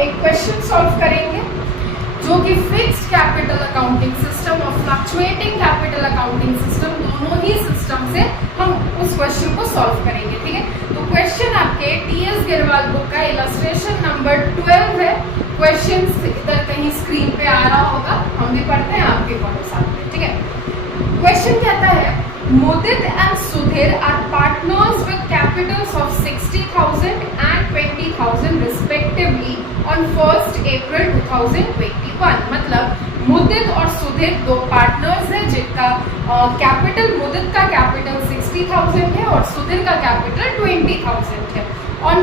एक question solve करेंगे जो कि फिक्स्ड कैपिटल अकाउंटिंग सिस्टम और फ्लक्चुएटिंग कैपिटल अकाउंटिंग सिस्टम, दोनों ही सिस्टम से हम उस क्वेश्चन को सॉल्व करेंगे। ठीक है, तो क्वेश्चन आपके टीएस गिरवाल बुक का इलस्ट्रेशन नंबर 12 है। क्वेश्चन इधर कहीं स्क्रीन पे आ रहा होगा, हम भी पढ़ते हैं, आप भी पढ़ो साथ में। ठीक है, क्वेश्चन कहता है Mudit and Sudhir are partners with capitals of 60,000 and 20,000 respectively on 1st April 2021। मतलब मुदित और सुधीर दो पार्टनर्स हैं जिनका कैपिटल, मुदित का कैपिटल 60,000 है और सुधीर का कैपिटल 20,000 है। ऑन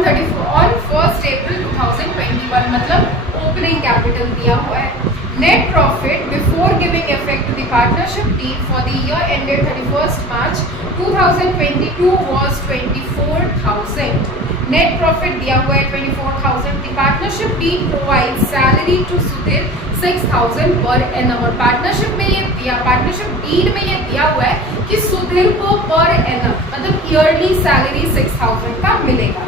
1st April 2021 मतलब ओपनिंग कैपिटल दिया हुआ है। Net profit before giving effect to the partnership deed for the year ended 31st March 2022 was 24,000। Net profit दिया हुआ है 24,000। The partnership deed provide salary to Sudhir 6,000 per annum. और partnership में ये दिया, पार्टनरशिप डीड में ये दिया हुआ है कि सुधीर को पर एनम मतलब ईयरली सैलरी 6,000 का मिलेगा।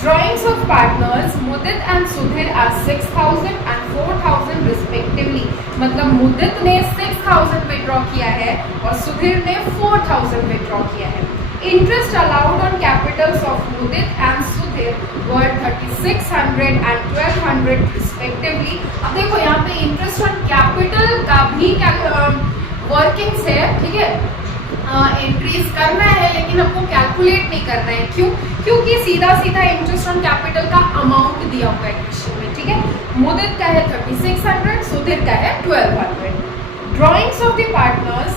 Drawings of partners Mudit and Sudhir are 6,000 and 4,000 respectively. मतलब मुदित ने 6,000 विड्रॉ किया है और सुधीर ने 4,000 विड्रॉ किया है। Interest allowed on Capitals of Mudit and Sudhir were 3,600 and 1,200 respectively. अब देखो यहाँ पे इंटरेस्ट ऑन कैपिटल का भी वर्किंग्स है। ठीक है, इंक्रीज करना है लेकिन हमको कैलकुलेट नहीं करना है। क्यों? क्योंकि सीधा सीधा इंटरेस्ट ऑन कैपिटल का अमाउंट दिया हुआ है क्वेश्चन में। ठीक है, मुदित का है 3,600, सुधीर का है 1,200। Drawings of the partners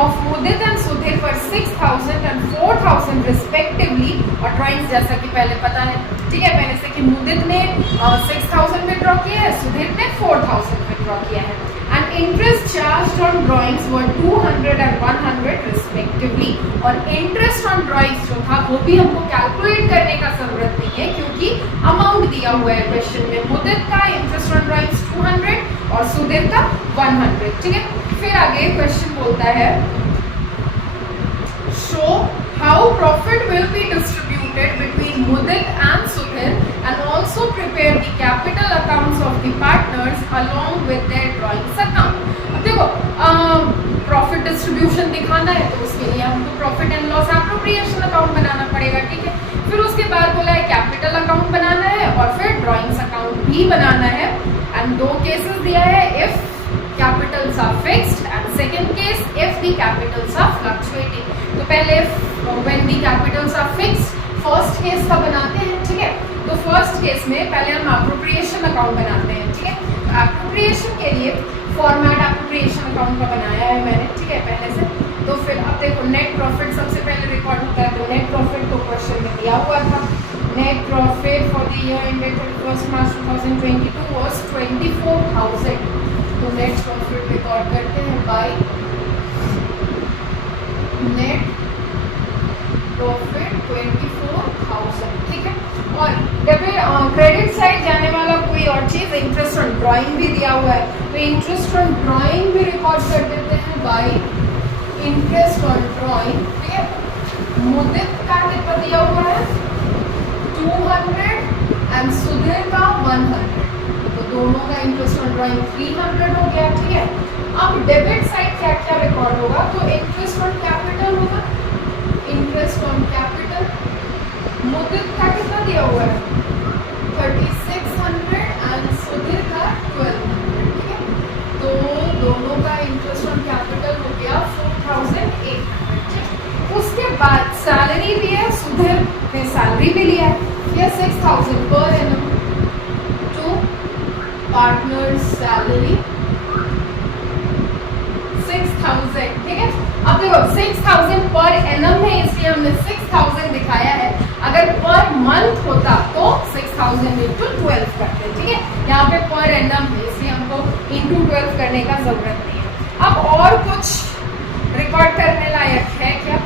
of Mudit and Sudhir for 6,000 and 4,000 respectively. और ड्रॉइंग्स जैसा कि पहले पता है, ठीक है, पहले से कि मुदित ने 6,000 विड्रॉ किया है, सुधीर ने 4,000 विड्रॉ किया है। And interest charge on drawings were 200 and 100 respectively. और इंटरेस्ट ऑन ड्रॉइंग्स जो था वो भी हमको कैलकुलेट करने का जरूरत नहीं है क्योंकि अमाउंट दिया हुआ है क्वेश्चन में। मुदित का इंटरेस्ट ऑन ड्रॉइंग्स 200 और सुधीर का 100। ठीक है, फिर आगे क्वेश्चन बोलता है show how profit will be distributed between Mudit and Sudhir and also prepare the capital accounts of the partners along with their drawings account. अब देखो प्रॉफिट डिस्ट्रीब्यूशन दिखाना है तो उसके लिए हमको profit and loss appropriation account बनाना पड़ेगा। ठीक है, फिर उसके बाद बोला है कैपिटल अकाउंट बनाना है और फिर ड्रॉइंग्स अकाउंट भी बनाना है। एंड दो केसेस दिया है, if capitals are fixed and second case if the capitals are fluctuating। तो पहले when the capitals are fixed first case का बनाते हैं। ठीक है, तो फर्स्ट केस में पहले हम एप्रोप्रिएशन अकाउंट बनाते हैं। ठीक है, एप्रोप्रिएशन के लिए फॉर्मेट एप्रोप्रिएशन अकाउंट का बनाया है मैंने। ठीक है, पहले से। तो फिर अब देखो नेट प्रॉफिट सबसे पहले रिकॉर्ड होता है, तो नेट प्रॉफिट तो क्वेश्चन में दिया हुआ था। Net profit for the year ended 31st March 2022 was 24,000। तो नेट प्रॉफिट रिकॉर्ड करते हैं बाय नेट प्रॉफिट 24,000। ठीक है, और डेबिट क्रेडिट साइड जाने वाला कोई और चीज, इंटरेस्ट ऑन ड्राइंग भी दिया हुआ है, तो इंटरेस्ट ऑन ड्राइंग भी रिकॉर्ड कर देते हैं बाय इंटरेस्ट ऑन ड्राइंग। ठीक है, मुदित का कितना दिया हुआ है 200 एंड सुधीर का 100, तो दोनों का इंटरेस्ट ऑन ड्राइंग 300 हो गया। ठीक है, अब डेबिट साइड क्या क्या रिकॉर्ड होगा, तो इंटरेस्ट ऑन कैपिटल होगा, इंटरेस्ट ऑन कैपिटल। मुदित का कितना दिया हुआ है 3,600 एंड सुधीर का 1,200। ठीक है, तो दोनों का इंटरेस्ट ऑन कैपिटल हो गया 4,800। उसके बाद सैलरी भी है, सुधीर ने सैलरी भी लिया है, यह 6,000 per annum to partner salary 6,000। ठीक है, अब देखो 6,000 पर एनम है इसलिए हमने 6,000 दिखाया है। अगर पर मंथ होता तो 6,000 into 12 करते। ठीक है, यहाँ पे पर एनम है इसलिए हमको into 12 करने का जरूरत नहीं है। अब और कुछ रिकॉर्ड करने लायक है क्या?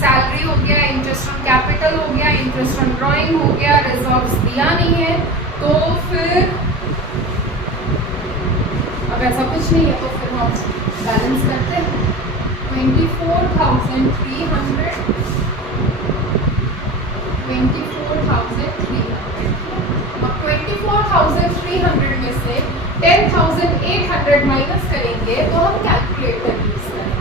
सैलरी हो गया, इंटरेस्ट ऑन कैपिटल हो गया, इंटरेस्ट ऑन ड्राइंग हो गया, रिजर्व्स दिया नहीं है, तो फिर अब ऐसा कुछ नहीं है तो फिर हम बैलेंस करते हैं 24,300 24,300। अब 24,000 10,300 में से 10,800 माइनस करेंगे तो हम कैलकुलेटर यूज करेंगे।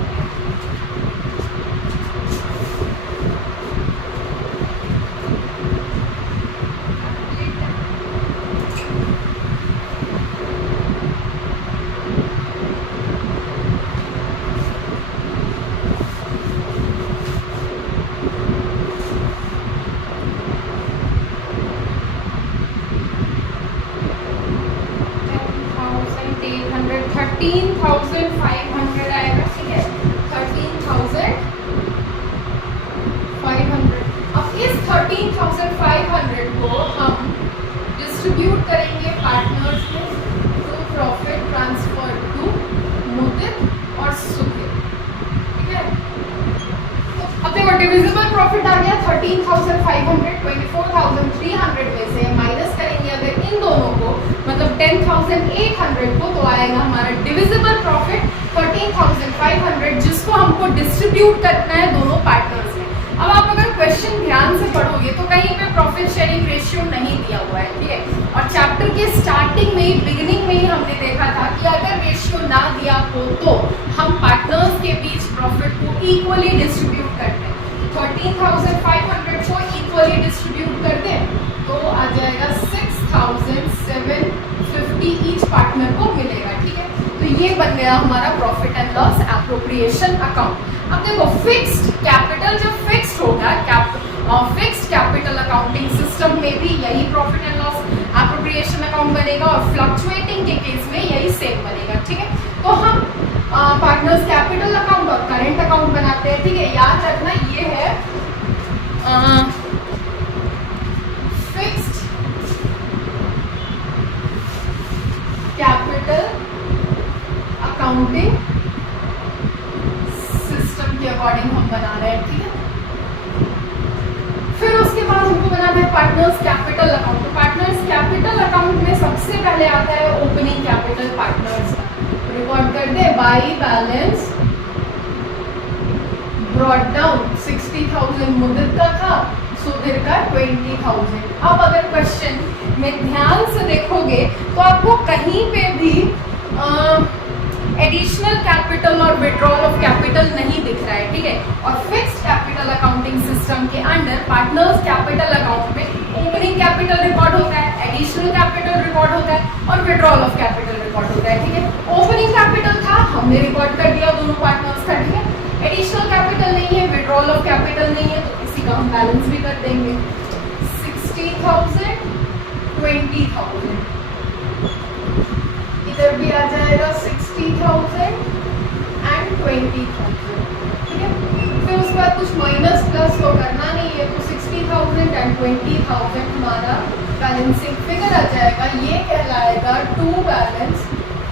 $13,500 आएगा, ठीक है, 13,500। अब इस 13,500 को हम डिस्ट्रीब्यूट करेंगे पार्टनर्स में टू प्रॉफिट ट्रांसफर टू मुदित और सुखित, ठीक है। तो अब देखो डिविजिबल प्रॉफिट आ गया 13,500, 24,300 में से माइनस करेंगे अगर इन दोनों को, मतलब 10,800 को, तो आएगा हमारा डिविजिबल प्रॉफिट 13,500, जिसको हमको डिस्ट्रीब्यूट करना है दोनों पार्टनर्स में। अब आप अगर क्वेश्चन ध्यान से पढ़ोगे तो कहीं पे प्रॉफिट शेयरिंग रेशियो नहीं दिया हुआ है, ठीक है। और चैप्टर के स्टार्टिंग में ही, बिगिनिंग में ही हमने देखा था कि अगर रेशियो ना दिया हो तो हम पार्टनर्स के बीच प्रॉफिट को इक्वली डिस्ट्रीब्यूट करते हैं। 13,500 को इक्वली डिस्ट्रीब्यूट कर दें तो आ जाएगा 6,750 ईच पार्टनर को मिलेगा, ठीक है। तो ये बन गया हमारा profit and loss appropriation account. अब देखो फिक्स्ड कैपिटल जब फिक्स्ड होगा, फिक्स्ड कैपिटल अकाउंटिंग सिस्टम में भी यही profit and loss appropriation account बनेगा और फ्लक्चुएटिंग के केस में यही सेम बनेगा, ठीक है। तो हम पार्टनर्स कैपिटल अकाउंट और करेंट अकाउंट बनाते हैं, ठीक है। याद रखना ये है फिक्स्ड कैपिटल अकाउंटिंग सिस्टम के अकॉर्डिंग हम बना रहे हैं, ठीक है। फिर उसके बाद हमको बनाना है पार्टनर्स कैपिटल अकाउंट। तो पार्टनर्स कैपिटल अकाउंट में सबसे पहले आता है ओपनिंग कैपिटल पार्टनर्स का। रिकॉर्ड कर दे बाई बैलेंस ब्रॉट डाउन 60,000 मुदित का था, सुधीर का 20,000। अब अगर क्वेश्चन में ध्यान से देखोगे तो आपको कहीं पे भी एडिशनल कैपिटल और विड्रॉल ऑफ कैपिटल नहीं दिख रहा है, ठीक है। और फिक्स्ड कैपिटल अकाउंटिंग सिस्टम के अंडर पार्टनर्स कैपिटल अकाउंट में ओपनिंग कैपिटल रिकॉर्ड होता है, एडिशनल कैपिटल रिकॉर्ड होता है और विड्रॉल ऑफ कैपिटल रिकॉर्ड होता है, ठीक है। ओपनिंग कैपिटल था, हमने रिकॉर्ड कर दिया दोनों पार्टनर्स का, ठीक है। एडिशनल कैपिटल नहीं है, विड्रॉल ऑफ कैपिटल नहीं है, तो इसी का हम बैलेंस भी कर देंगे। 60,000, 20,000, इधर भी आ जाएगा 60,000 एंड 20,000, ठीक है। फिर उसके बाद कुछ माइनस प्लस तो करना नहीं है, तो 60,000 एंड 20,000 हमारा बैलेंसिंग फिगर आ जाएगा। ये कहलाएगा टू बैलेंस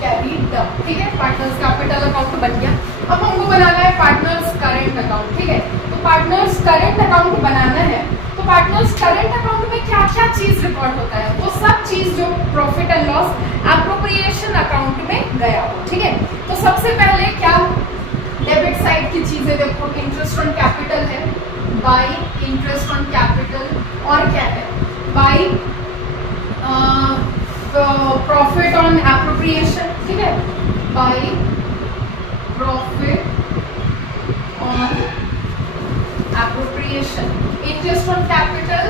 कैरी डाउन, ठीक है। पार्टनर्स कैपिटल अकाउंट बन गया। अब हमको बनाना है पार्टनर्स करेंट अकाउंट, ठीक है। तो पार्टनर्स करेंट अकाउंट बनाना है तो पार्टनर्स करेंट अकाउंट में क्या क्या चीज रिकॉर्ड होता है, वो सब चीज जो profit and loss appropriation account में गया हो, ठीक है। तो सबसे पहले क्या डेबिट साइड की चीजें देखो, इंटरेस्ट ऑन कैपिटल है, बाई इंटरेस्ट ऑन कैपिटल, और क्या है बाई प्रॉफिट ऑन एप्रोप्रिएशन, ठीक है, by profit on appropriation. Interest on capital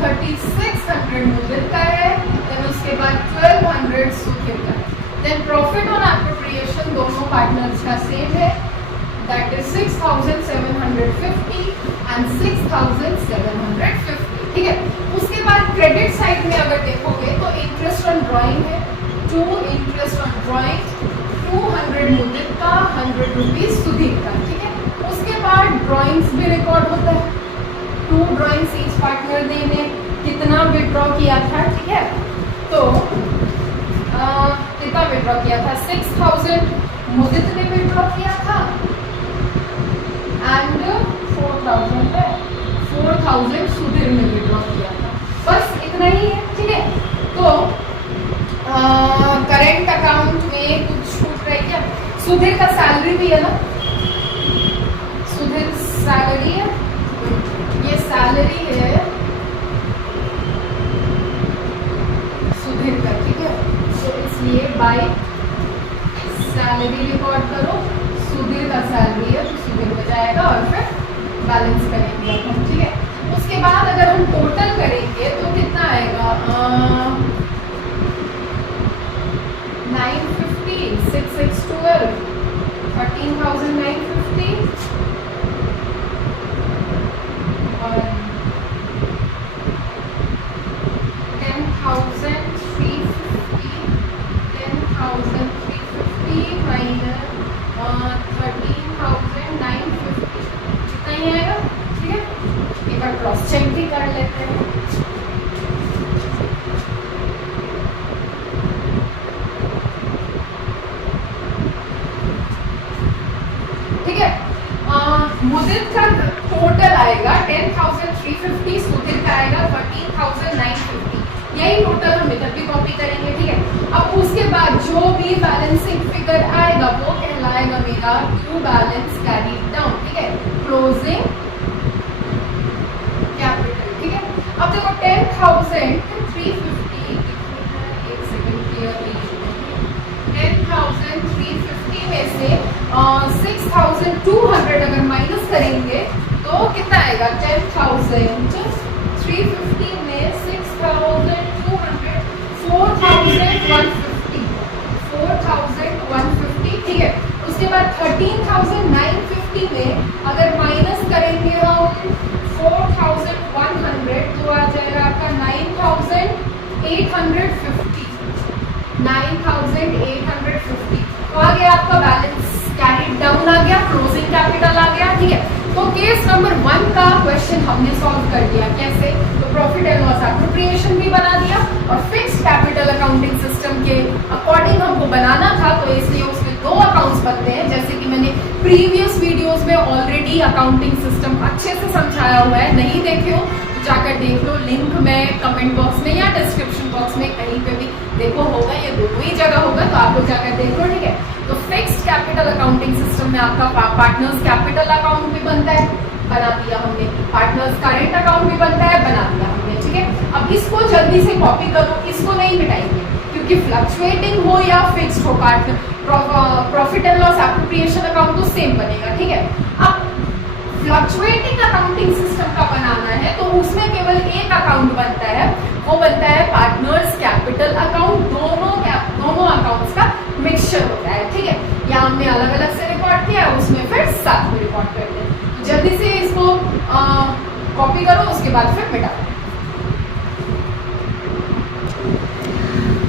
3,600 मुदित का है, देन उसके बाद 1,200 सुखित का है। देन प्रॉफिट ऑन एप्रोप्रिएशन दोनों पार्टनर्स का सेम है, दैट इज 6,750 एंड 6,750, ठीक है। उसके बाद क्रेडिट साइड में अगर देखोगे तो इंटरेस्ट ऑन ड्राइंग है, 2 इंटरेस्ट ऑन ड्राइंग, 200 मुदित का, 100 रुपीज सुधीर का, ठीक है। उसके बाद ड्राइंग्स भी रिकॉर्ड होता है, 2 ड्राइंग्स ईच पार्टनर ने कितना विड्रॉ किया था, ठीक है। तो कितना विड्रॉ किया था, 6,000 मुदित ने विड्रॉ किया था एंड 4,000 सुधीर ने विड्रॉ किया था। बस इतना ही है, ठीक है। तो करेंट अकाउंट में कुछ छूट रही क्या, सुधीर का सैलरी भी है ना, सुधीर सैलरी है, ये सैलरी है सुधीर का, ठीक है। बाय सैलरी रिकॉर्ड करो, सुधीर का सैलरी है तो सुधीर में जाएगा और फिर बैलेंस करेंगे हम, ठीक है। उसके बाद अगर हम टोटल करेंगे तो कितना आएगा, 950, 6 6 12, 13,950 और 10,350, 10,350 माइनस 13,950, कितना ही आएगा, ठीक है। एक बार क्रॉस चेक भी कर लेते हैं। ठीक है, मुदित का टोटल आएगा 10,350, सुधीर का आएगा 13,950, यही टोटल हम इधर भी कॉपी करेंगे, ठीक है। अब उसके बाद जो भी बैलेंसिंग फिगर आएगा वो कहलाएगा मेरा टू बैलेंस कैरीड डाउन, ठीक है, क्लोजिंग कैपिटल, ठीक है। अब देखो 10,350, एक सेकंड क्लियरली, 10,350 में से 6,200 अगर माइनस करेंगे तो कितना आएगा, 10,350 में 6,200, 4,150, 4,150, ठीक है। उसके बाद 13,950 में अगर माइनस करेंगे हम 4,100 तो आ जाएगा आपका 9,850, 9,850, तो आ गया आपका बैलेंस कैरीड डाउन आ गया, क्लोजिंग कैपिटल आ गया, ठीक है। तो केस नंबर 1 का क्वेश्चन हमने सॉल्व कर दिया, कैसे, तो प्रॉफिट एंड लॉस एप्रोप्रिएशन भी बना दिया और फिक्स्ड कैपिटल अकाउंटिंग सिस्टम के अकॉर्डिंग हमको बनाना था, तो इसलिए उसमें 2 अकाउंट्स बनते हैं, जैसे कि मैंने प्रीवियस वीडियोस में ऑलरेडी अकाउंटिंग सिस्टम अच्छे से समझाया हुआ है, नहीं देखे हो जाकर देख लो, लिंक में कमेंट बॉक्स में या डिस्क्रिप्शन बॉक्स में कहीं पे भी देखो होगा, ये दोनों ही जगह होगा, तो आप लोग जाकर देख लो, ठीक है। तो फिक्स्ड कैपिटल अकाउंटिंग सिस्टम में आपका पार्टनर्स कैपिटल अकाउंट भी बनता है, बना दिया हमने, पार्टनर्स करेंट अकाउंट भी बनता है, बना दिया हमने, ठीक है। अब इसको जल्दी से कॉपी करो, इसको नहीं मिटाएंगे क्योंकि फ्लक्चुएटिंग हो या फिक्स्ड हो, profit and loss appropriation account तो सेम बनेगा, ठीक है। अब फ्लक्चुएटिंग अकाउंटिंग सिस्टम का बनाना है तो उसमें केवल एक अकाउंट बनता है, वो बनता है पार्टनर्स कैपिटल अकाउंट, दोनों अकाउंट्स का मिक्सचर होता है, ठीक है। यहाँ हमने अलग अलग से रिकॉर्ड किया, उसमें फिर साथ में रिकॉर्ड करते हैं, तो जल्दी से इसको कॉपी करो, उसके बाद फिर मिटा दो।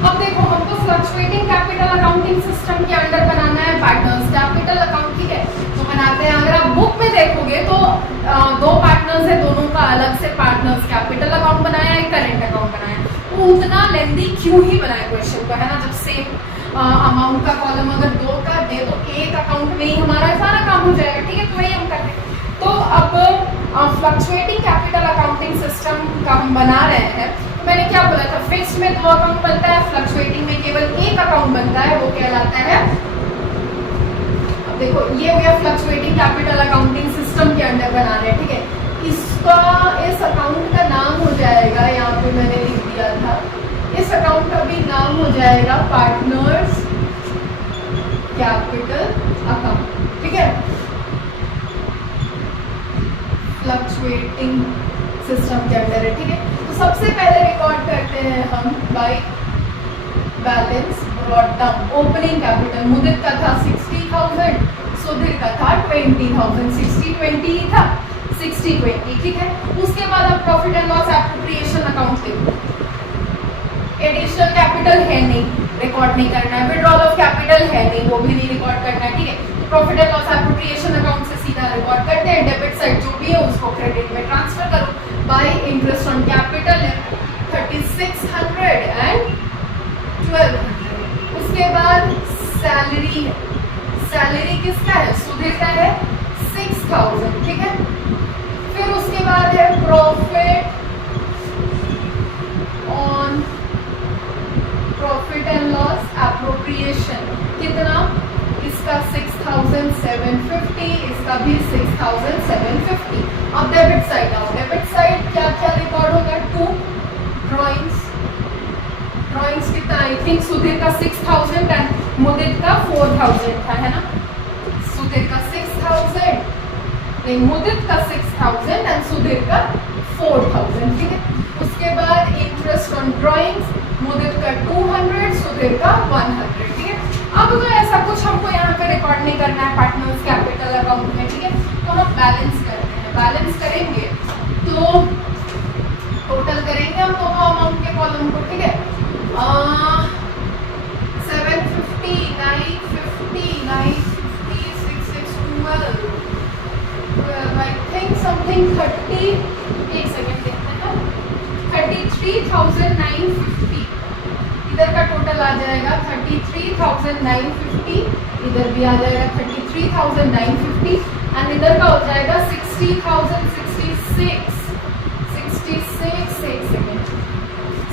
अब देखो हमको फ्लक्चुएटिंग कैपिटल अकाउंटिंग सिस्टम के अंडर बनाना है पार्टनर्स कैपिटल अकाउंट, ठीक है। तो बनाते हैं, अगर आप बुक में देखोगे तो 2 पार्टनर्स है, दोनों का अलग से पार्टनर्स कैपिटल अकाउंट बनाया है, करेंट अकाउंट बनाया है, वो उतना लेंदी क्यों ही बनाए क्वेश्चन को, है ना, जब सेम अमाउंट का कॉलम अगर 2 का दे तो एक अकाउंट में ही हमारा सारा काम हो जाएगा, ठीक है, तो वही हम करते हैं। तो अब फ्लक्चुएटिंग कैपिटल अकाउंटिंग सिस्टम का हम बना रहे हैं, तो मैंने क्या बोला था, फिक्स्ड में 2 अकाउंट बनता है, फ्लक्चुएटिंग में केवल एक अकाउंट बनता है, वो कहलाता है, अब देखो ये हो गया फ्लक्चुएटिंग कैपिटल अकाउंटिंग सिस्टम के अंडर बना रहे हैं, ठीक है। इसका, इस अकाउंट का नाम हो जाएगा, यहाँ पे मैंने लिख दिया था, इस अकाउंट का भी नाम हो जाएगा पार्टनर्स कैपिटल अकाउंट, ठीक है, फ्लक्चुएटिंग सिस्टम के अंडर है, ठीक है। तो सबसे पहले रिकॉर्ड करते हैं हम by balance brought down, opening capital Mudit का था 60,000, सुधीर का था 20,000, 60-20 ही था, 60-20, ठीक है। उसके बाद अब profit and loss appropriation account देखो, एडिशनल कैपिटल है नहीं, रिकॉर्ड नहीं करना है, विड्रॉल ऑफ कैपिटल है नहीं, वो भी नहीं रिकॉर्ड करना है, ठीक है। तो profit and loss appropriation account से सीधा रिकॉर्ड करते हैं, डेबिट साइड जो भी है उसको क्रेडिट में ट्रांसफर करो, बाय इंटरेस्ट ऑन कैपिटल है 3,600 एंड 1,200। उसके बाद सैलरी है, सैलरी किसका है, सुधीर का है 6,000, ठीक है। फिर उसके बाद है profit on profit and loss appropriation, कितना, इसका 6,750, इसका भी 6,750। अब डेबिट साइड आओ, डेबिट साइड क्या क्या रिकॉर्ड होगा, 2 ड्रॉइंग्स, ड्रॉइंग्स कितना, आई थिंक सुधीर का 6000 एंड मुदित का 4000 था, है ना। सुधीर का 6000, नहीं मुदित का 6000 एंड सुधीर का 4000, ठीक है। उसके बाद इंटरेस्ट ऑन ड्राइंग्स, मुदित का 200, सुधीर का 100, ठीक है। अब तो ऐसा कुछ हमको यहाँ पे रिकॉर्ड नहीं करना है पार्टनर्स कैपिटल अकाउंट में, ठीक है। तो हम बैलेंस करते हैं, बैलेंस करेंगे तो टोटल करेंगे हम दोनों अमाउंट के कॉलम को, ठीक है। 750, 950, 950, 6, 12, I think something 30, एक सेकेंड देखते हैं, 33,950 इधर का टोटल आ जाएगा 33,950, इधर भी आ जाएगा 33,950 एंड इधर का हो जाएगा 60,066, 66, एक सेकेंड,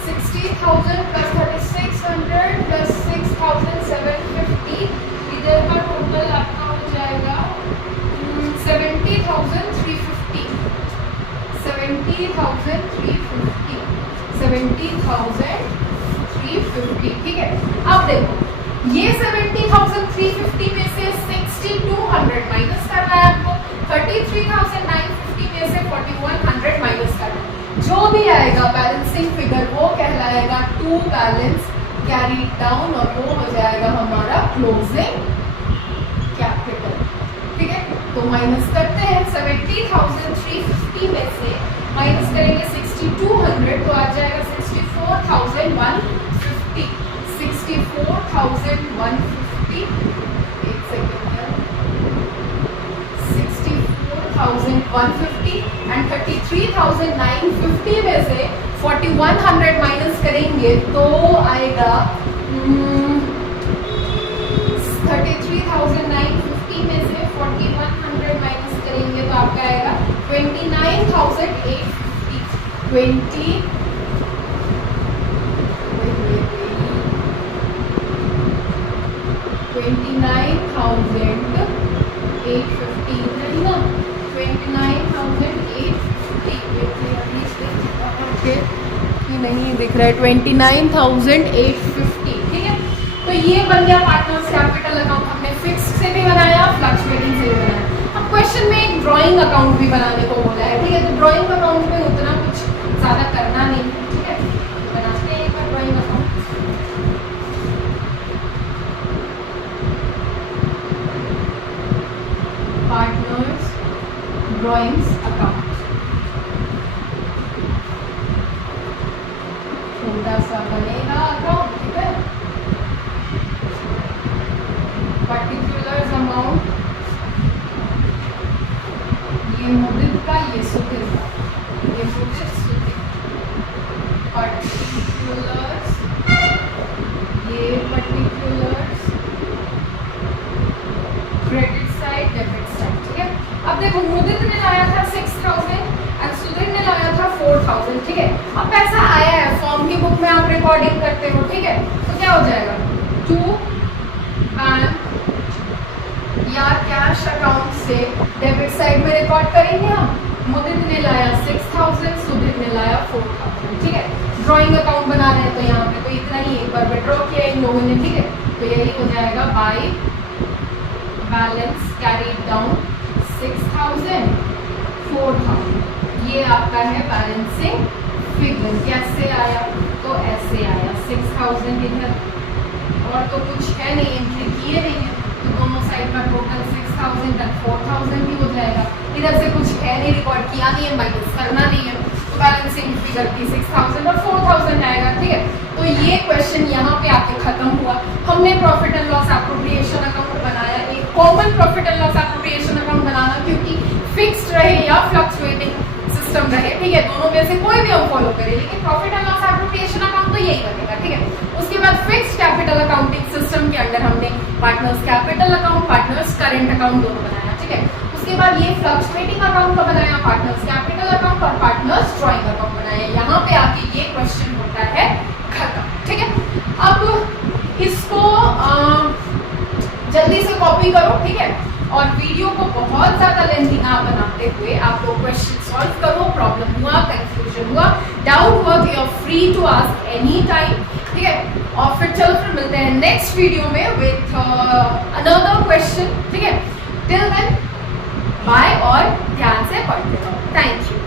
60,000 प्लस 3600 प्लस 6,750, इधर का टोटल आपका हो जाएगा 70,350, 70,350, 70,350, ठीक है। अब देखो ये 70,350 में से 6,200 माइनस करना है आपको, 33,950 में से 4,100 माइनस करना है। जो भी आएगा बैलेंसिंग फिगर वो कहलाएगा टू बैलेंस कैरी डाउन और वो हो जाएगा हमारा क्लोजिंग कैपिटल, ठीक है। तो माइनस करते हैं 70,350 में से माइनस करेंगे 6,200 तो आ जाएगा 64,150, 64,150, एक सेकेंड, 64,150 एंड 33,950 में से 4,100 माइनस करेंगे तो आएगा 33,950 में से 4,100 माइनस करेंगे तो आपका आएगा 29,850, 29,850 नहीं ना, 29,850 नहीं दिख रहा है, 29,850, ठीक है। तो ये बन गया पार्टनर्स कैपिटल अकाउंट। हमने फिक्स्ड से भी बनाया, फ्लक्चुएटिंग से भी बनाया। अब क्वेश्चन में एक ड्राइंग अकाउंट भी बनाने को बोला है, ठीक है। तो ड्राइंग अकाउंट में उतना कुछ ज़्यादा करना नहीं है, ठीक है। बनाते हैं एक बार drawing account. Partners drawings account, छोटा सा बनेगा अकाउंट, ठीक है। पर्टिकुलर्स अमाउंट, ये मुदित का, ये सुधीर का, ये मुदित सुधीर, पर्टिकुलर्स, ये particulars, credit side, debit side, ठीक है। अब देखो मुदित ने लाया था 6,000 और सुधीर ने लाया था 4,000, ठीक है। अब पैसा आया है, फॉर्म की बुक में आप रिकॉर्डिंग करते हो, ठीक है। तो क्या हो जाएगा, टू बैंक या कैश अकाउंट से डेबिट साइड में रिकॉर्ड करेंगे हम। मुदित ने लाया 6,000, सुधीर ने लाया 4,000, ठीक है। ड्राइंग अकाउंट बना रहे हैं तो यहाँ पे तो इतना ही, एक बार विड्रॉ किया इन लोगों ने, ठीक है। तो यही हो जाएगा बाय बैलेंस कैरीड डाउन 6,000, 4,000, ये आपका है बैलेंसिंग फिगर। कैसे आया, तो ऐसे आया 6,000 इधर, और तो कुछ है नहीं, एंट्री किए नहीं है, तो दोनों साइड का टोटल 6,000 तक 4,000 भी हो जाएगा। इधर से कुछ है नहीं, रिकॉर्ड किया नहीं है, माइनस करना नहीं है, तो बैलेंसिंग फिगर की 6,000 और 4,000 आएगा, ठीक है। तो ये क्वेश्चन यहाँ पे आके खत्म हुआ। हमने profit and loss appropriation account बनाया, एक common profit and loss appropriation account बनाना, क्योंकि फिक्स्ड रहे या फ्लक्चुएटिंग सिस्टम रहे, ठीक है, दोनों में से कोई भी हम फॉलो करें, लेकिन profit and loss appropriation account तो यही बनेगा, ठीक है। उसके बाद फिक्स्ड कैपिटल अकाउंटिंग सिस्टम के अंडर हमने partners capital account, partners current account दोनों बनाया, ठीक है। उसके बाद ये फ्लक्चुएटिंग अकाउंट का बनाया, पार्टनर्स कैपिटल अकाउंट और पार्टनर्स ड्राइंग अकाउंट बनाया। यहाँ पे आके ये क्वेश्चन होता है खत्म, ठीक है। अब इसको जल्दी से कॉपी करो, ठीक है, और वीडियो को बहुत ज़्यादा लेंथी ना बनाते हुए आप लोग क्वेश्चन सॉल्व करो। प्रॉब्लम हुआ, कंफ्यूजन हुआ, डाउट हुआ, तो you are free to ask any time, ठीक है। और फिर चलो फिर मिलते हैं नेक्स्ट वीडियो में विथ अनदर क्वेश्चन, ठीक है। टिल देन बाय और ध्यान से पढ़ते रहो। Thank you.